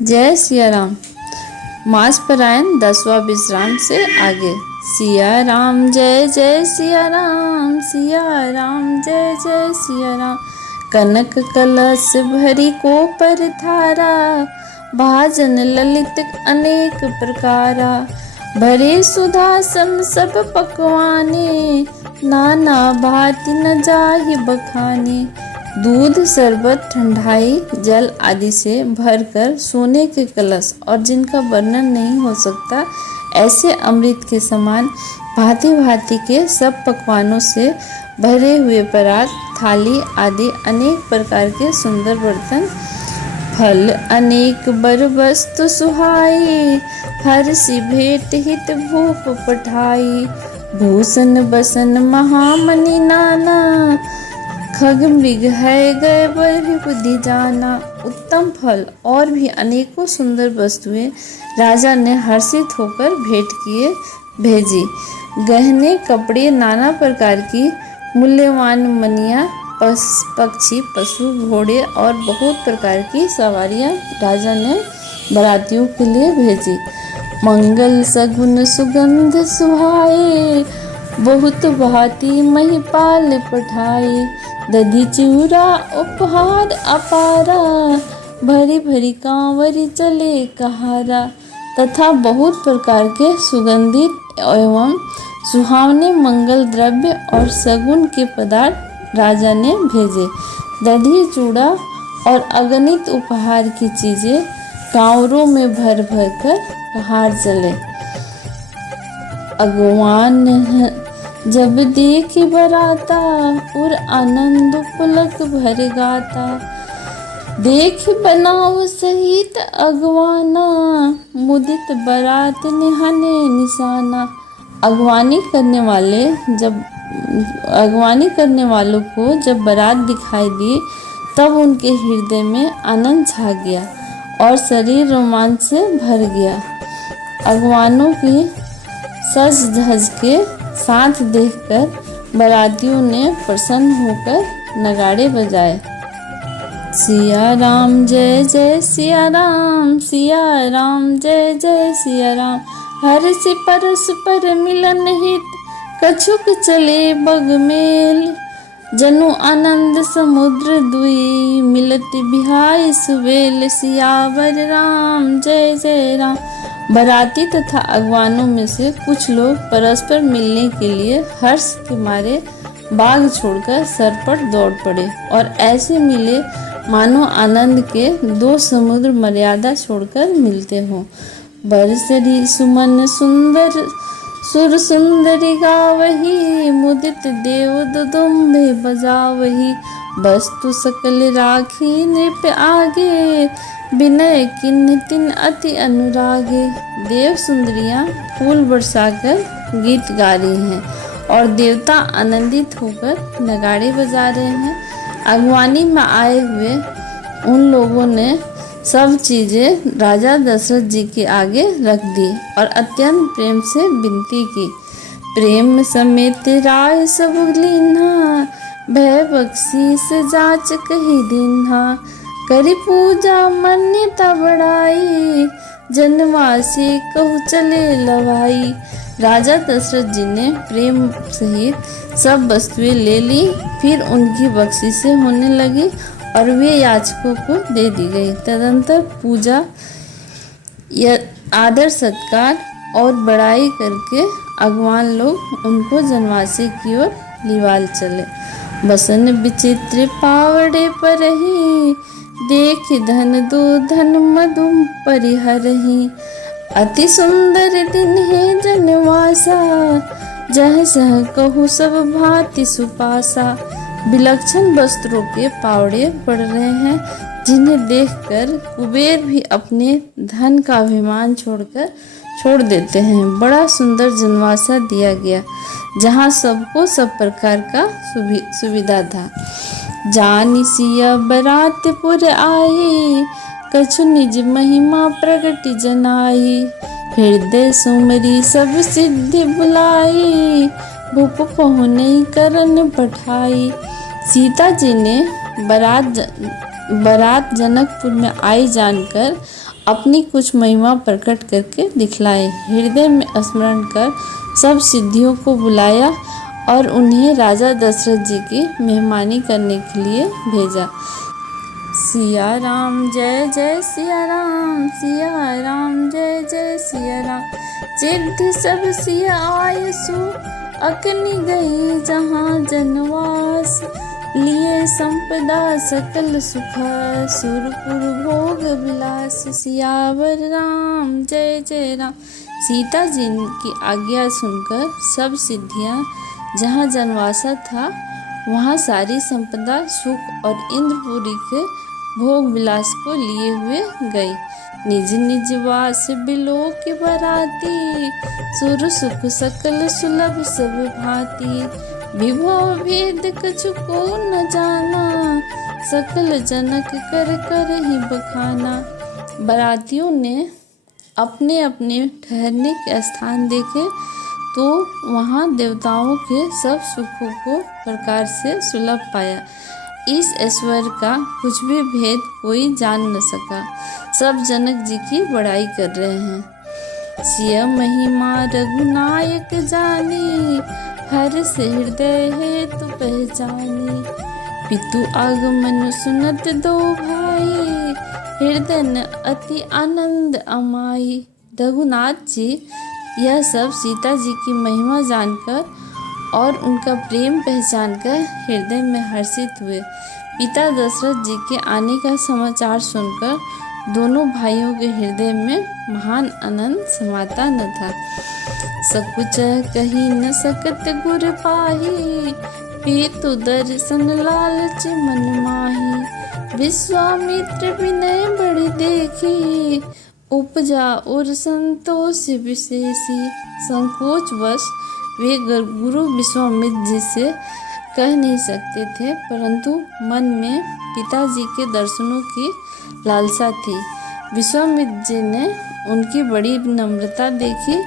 जय सिया राम। मास परायण 10वां विश्राम से आगे। सिया राम जय जय सिया राम, सिया राम जय जय सिया राम। कनक कलश भरी को पर थारा, भाजन ललित अनेक प्रकारा। भरे सुधा सम सब पकवाने, नाना भांति न जाहि बखाने। दूध शरबत ठंडाई जल आदि से भरकर सोने के कलश और जिनका वर्णन नहीं हो सकता ऐसे अमृत के समान भांति भांति के सब पकवानों से भरे हुए परात, थाली आदि अनेक प्रकार के सुंदर बर्तन। फल अनेक बर वस्तु सुहाई, हर्षि भेंट हित भूप पठाई। भूषण बसन महामणि नाना, खग मृग है गए बड़े बुद्धि जाना। उत्तम फल और भी अनेकों सुंदर वस्तुएं राजा ने हर्षित होकर भेंट किए भेजी। गहने कपड़े, नाना प्रकार की मूल्यवान मणियां, पक्षी, पशु, घोड़े और बहुत प्रकार की सवारियां राजा ने बारातियों के लिए भेजी। मंगल सगुन सुगंध सुहाए, बहुत भांति महिपाल पठाए। दधी चिउरा उपहार अपारा, भरी भरी कांवरी चले कहारा। तथा बहुत प्रकार के सुगंधित एवं सुहावने मंगल द्रव्य और सगुन के पदार्थ राजा ने भेजे। दधी चूड़ा और अगणित उपहार की चीजें कांवरों में भर भर कर कहार चले। अगवान जब देखी बराता, उर आनंद पुलक भर गाता। देख बनाओ सहित अगवाना, मुदित बरात निहाने निशाना। अगवानी करने वालों को जब बारात दिखाई दी तब उनके हृदय में आनंद छा गया और शरीर रोमांच से भर गया। अगवानों की सज धज के साथ देखकर बारातियों ने प्रसन्न होकर नगाड़े बजाए। सिया राम जय जय सिया राम, सिया राम जय जय सिया राम। हर्षि परस्पर मिलन हित, कछुक चले बग मेल। जनु आनंद समुद्र दुई, मिलत बिहाई सुबेल। सियावर राम जय जय राम। बाराती तथा अगवानों में से कुछ लोग परस्पर मिलने के लिए हर्ष के मारे बाग छोड़कर सरपट दौड़ पड़े और ऐसे मिले मानो आनंद के दो समुद्र मर्यादा छोड़कर मिलते हों। बरसरी सुमन सुंदर सुर सुंदरी गावही, मुदित देव दुदुम्बे बजावही। वस्तु सकल राखी नृप आगे, विनय किन्ह तिन अति अनुरागे। देव सुंदरियां फूल बरसाकर गीत गा रही हैं और देवता आनंदित होकर नगाड़े बजा रहे हैं। अगवानी में आए हुए उन लोगों ने सब चीजें राजा दशरथ जी के आगे रख दी और अत्यंत प्रेम से विनती की। प्रेम समेत राय सब लीन्हा, भय बख्शीस जाच कही दीन्हा। करी पूजा मान्यता बढ़ाई, जनवासी कहु चले लवाई। राजा दशरथ जी ने प्रेम सहित सब वस्तुएं ले ली, फिर उनकी बख्शीशें होने लगी और वे याचकों को दे दी गई। तदंतर पूजा, आदर सत्कार और बड़ाई करके अगवान लोग उनको जनवासी की ओर लिवाल चले। बसन विचित्र पावड़े पर ही, देख धन दो धन मधुम परिहरही। अति सुंदर दिन है जनवासा, जह सह कहु सब भांति सुपासा। विलक्षण वस्त्रों के पावड़े पड़ रहे हैं, जिन्हें देखकर कुबेर भी अपने धन का अभिमान छोड़ देते हैं। बड़ा सुंदर जनवासा दिया गया, जहाँ सबको सब प्रकार का सुविधा था। जानि सिया बरातपुर आई, कछु निज महिमा प्रगट जनाई। हृदय सुमरी सब सिद्धि बुलाई, भूप पहुने करन पठाई। सीता जी ने बारात जनकपुर में आई जानकर अपनी कुछ महिमा प्रकट करके दिखलाए। हृदय में स्मरण कर सब सिद्धियों को बुलाया और उन्हें राजा दशरथ जी की मेहमानी करने के लिए भेजा। सिया राम जय जय सिया राम, सिया राम जय जय सिया राम। सिद्धि सब सिया आयसु, अकनि गई जहाँ जनवास। लिए संपदा सकल सुख, सुरपुर भोग विलास। सियावर राम जय जय राम। सीता जी की आज्ञा सुनकर सब सिद्धियाँ जहाँ जनवासा था वहाँ सारी संपदा सुख और इंद्रपुरी के भोग विलास को लिए हुए गई। निज निज वास बिलो की बराती, सुर सुख सकल सुलभ सब भांति। विभव भेद कछु को न जाना, सकल जनक कर कर ही बखाना। बरातियों ने अपने अपने ठहरने के स्थान देखे तो वहाँ देवताओं के सब सुखों को प्रकार से सुलभ पाया। इस ऐश्वर्य का कुछ भी भेद कोई जान न सका। सब जनक जी की बड़ाई कर रहे हैं। सिय महिमा रघुनायक जानी, हर से हृदय है तू पहचानी। पितु आगमन सुनत दो भाई, हृदय न अति आनंद अमाई। रघुनाथ जी यह सब सीता जी की महिमा जानकर और उनका प्रेम पहचानकर हृदय में हर्षित हुए। पिता दशरथ जी के आने का समाचार सुनकर दोनों भाइयों के हृदय में महान आनंद समाता न था। सकुच कही न सकत गुर पाही, पीतु दर्शन लालच मन माही। विश्वामित्र विनय बड़ी देखी, उपजा और संतोष विशेषी। संकोचवश वे गुरु विश्वामित्र जी से कह नहीं सकते थे, परंतु मन में पिताजी के दर्शनों की लालसा थी। विश्वामित्र जी ने उनकी बड़ी नम्रता देखी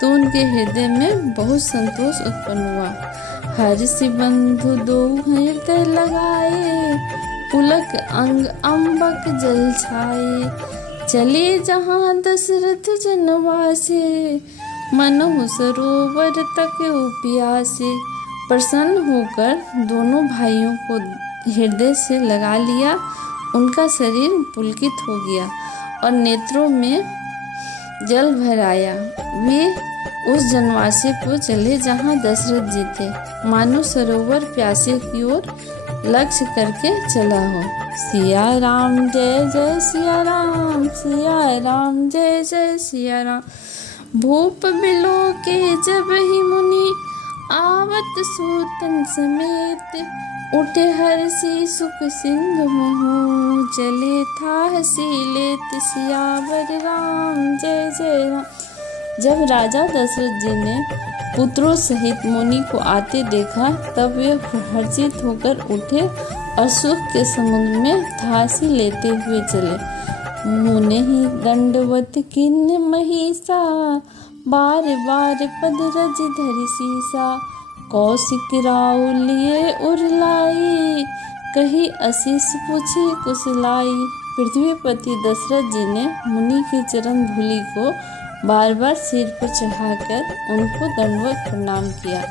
तो उनके हृदय में बहुत संतोष उत्पन्न हुआ। हर्षि बंधु दो हृदय लगाए, पुलक अंग अम्बक जल छाए। चले जहाँ दशरथ जनवासे, मनहु सरोवर तक प्यासे। प्रसन्न होकर दोनों भाइयों को हृदय से लगा लिया। उनका शरीर पुलकित हो गया और नेत्रों में जल भर आया। वे उस जनवासे को चले जहाँ दशरथ जी थे, मानो सरोवर प्यासे की ओर लक्ष्य करके चला हो। सिया राम जय जय सिया राम, सिया राम जय जय सिया राम। भूप बिलो के जब ही मुनि, आवत सूतन समेत। उठे हर्षि सुख सिंधु महु, चले था हसी लेत। सियावर राम जय जय राम। जब राजा दशरथ जी ने पुत्रों सहित मुनि को आते देखा तब वे हर्षित होकर उठे और सुख के समुद्र में थासी लेते हुए चले। मुने ही दंडवत किन्न महिषा, बार बार पद रज धरि सीसा। कौशिक राव लिए उरलाई, कही आशीष पूछे कुशलाई। पृथ्वीपति दशरथ जी ने मुनि की चरण धूलि को बार बार सिर पर चढ़ाकर उनको दंडवत प्रणाम किया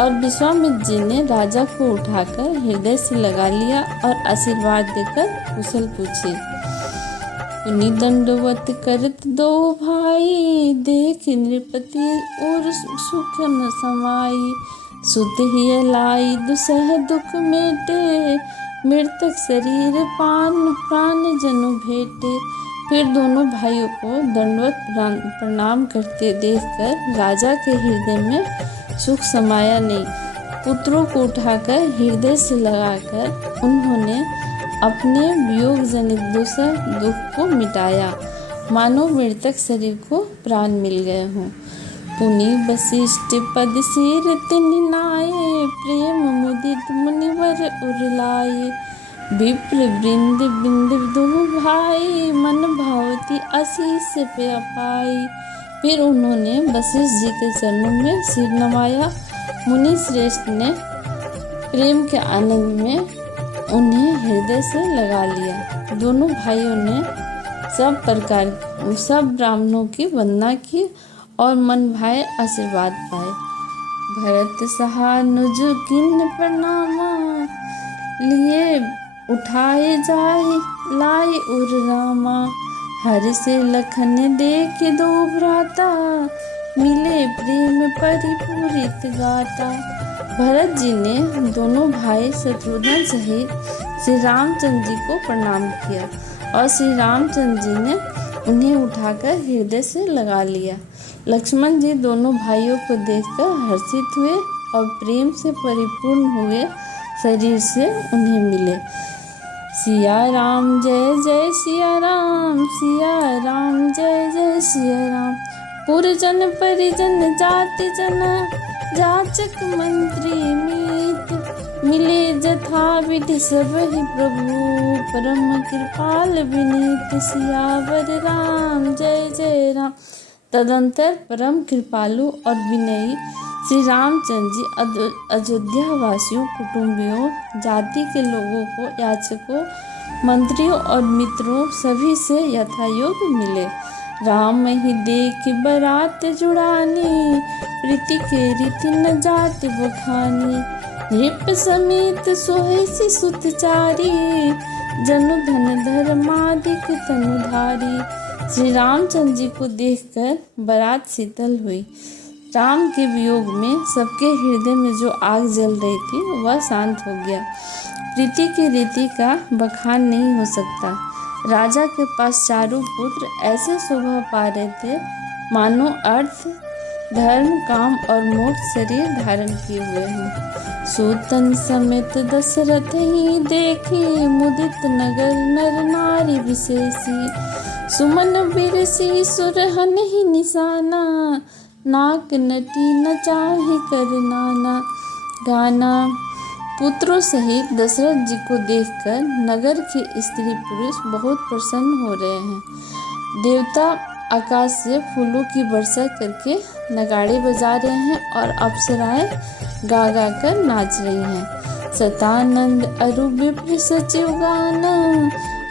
और विश्वामित्र जी ने राजा को उठाकर हृदय से लगा लिया और आशीर्वाद देकर कुशल पूछे। उन्हीं दंडवत करत दो भाई, देख नृपति और सुख न समाई। सुत ही लाई दुसह दुख मेटे, मृतक शरीर प्राण जनु भेटे। फिर दोनों भाइयों को दंडवत प्रणाम करते देखकर राजा के हृदय में सुख समाया नहीं। पुत्रों को उठाकर हृदय से लगाकर उन्होंने अपने वियोग जनित दुख को मिटाया, मानो मृतक शरीर को प्राण मिल गए हों। पुनि वशिष्ठ पद सिर तिन्हि नाये, प्रेम मुदित मुनिवर उरलाये। विप्र वृंद बिंद दो भाई, मन भावती आशीष पे पाई। फिर उन्होंने वशिष्ठ जी के चरणों में सिर नवाया। मुनि श्रेष्ठ ने प्रेम के आनंद में उन्हें हृदय से लगा लिया। दोनों भाइयों ने सब ब्राह्मणों की वंदना की और मन भाए आशीर्वाद पाए। भरत सहानुज किन प्रणामा, लिए उठाए जाए लाए उर रामा। हरि से लखन देख दो भ्राता, मिले प्रेम परिपूरित गाता। भरत जी ने दोनों भाई शत्रुघ्न सहित श्री रामचंद्र जी को प्रणाम किया और श्री रामचंद्र जी ने उन्हें उठाकर हृदय से लगा लिया। लक्ष्मण जी दोनों भाइयों को देखकर हर्षित हुए और प्रेम से परिपूर्ण हुए शरीर से उन्हें मिले। सिया राम जय जय सिया राम, सिया राम जय जय सिया राम। पुरजन परिजन जाति जना, जाचक मंत्री मीत। मिले जथा विधि सब ही प्रभु, परम कृपाल विनीत। सियावर राम जय जय राम। तदंतर परम कृपालु और विनयी श्री रामचंद्र जी अयोध्या वासियों, कुटुंबियों, जाति के लोगों को, याचकों, मंत्रियों और मित्रों सभी से यथायोग्य मिले। राम ही देख बरात जुड़ानी, प्रीति के रीति न जात बखानी। नृप समेत सोहेसी सुतचारी, जनु धन धर्माधिक तनुधारी। श्री रामचंद्र जी को देखकर बारात शीतल हुई। राम के वियोग में सबके हृदय में जो आग जल रही थी वह शांत हो गया। प्रीति की रीति का बखान नहीं हो सकता। राजा के पास चारों पुत्र ऐसे शोभा पा रहे थे मानो अर्थ, धर्म, काम और मोक्ष शरीर धारण किए हुए हों। सूतन समेत दशरथ ही देखी, मुदित नगर नर नारी विशेषी। सुमन बिरसी सुरहन ही निशाना, नाक नटी न चाहे कर नाना। गाना। पुत्रों सहित दशरथ जी को देखकर नगर के स्त्री पुरुष बहुत प्रसन्न हो रहे हैं। देवता आकाश से फूलों की वर्षा करके नगाड़े बजा रहे हैं और अप्सराएं गा गा कर नाच रही हैं। सतानंद अरु विप्र सचिव गाना,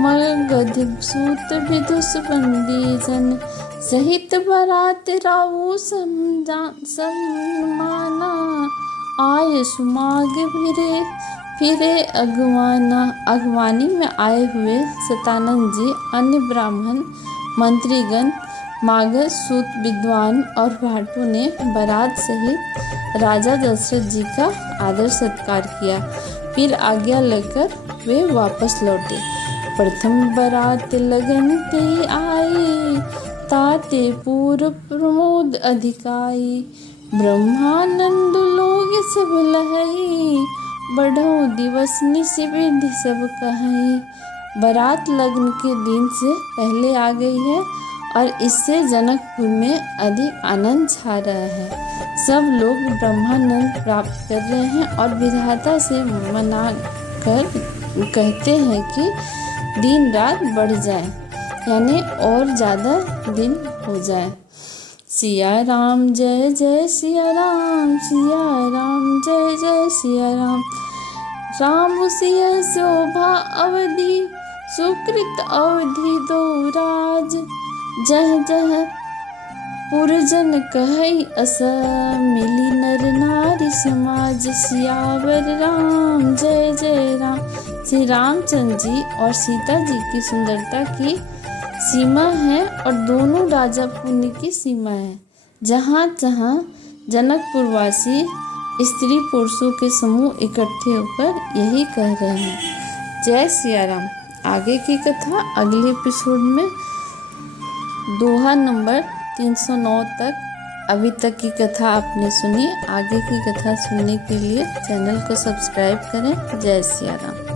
मगध सूत विदुष बंदी जन। सहित बरात राऊ सम्माना, आय सुमाग फिरे अगवाना। अगवानी में आए हुए सतानंद जी अन्य ब्राह्मण, मंत्रीगण, मागध सूत विद्वान और भाटों ने बारात सहित राजा दशरथ जी का आदर सत्कार किया। फिर आज्ञा लेकर वे वापस लौटे। प्रथम बारात लगन ते आई, ताते पूर्व प्रमोद अधिकाई। ब्रह्मानंद लोग सब लहई, बढ़ो दिवस निशिविधि सब कहई। बारात लग्न के दिन से पहले आ गई है और इससे जनकपुर में अधिक आनंद छा रहा है। सब लोग ब्रह्मानंद प्राप्त कर रहे हैं और विधाता से मना कर कहते हैं कि दिन रात बढ़ जाए, यानी और ज़्यादा दिन हो जाए। सिया राम जय जय सिया राम, सिया राम जय जय सिया राम। राम सिया शोभा अवधि, सुकृत अवधि दो राज। जह जह पुरजन कहई अस, मिली नर नारी समाज। सियावर राम जय जय राम। श्री रामचंद्र जी और सीता जी की सुंदरता की सीमा है और दोनों राजा पुण्य की सीमा है। जहाँ जहाँ जनकपुरवासी स्त्री पुरुषों के समूह इकट्ठे होकर यही कह रहे हैं, जय सिया राम। आगे की कथा अगले एपिसोड में दोहा नंबर 309 तक। अभी तक की कथा आपने सुनी, आगे की कथा सुनने के लिए चैनल को सब्सक्राइब करें। जय सिया राम।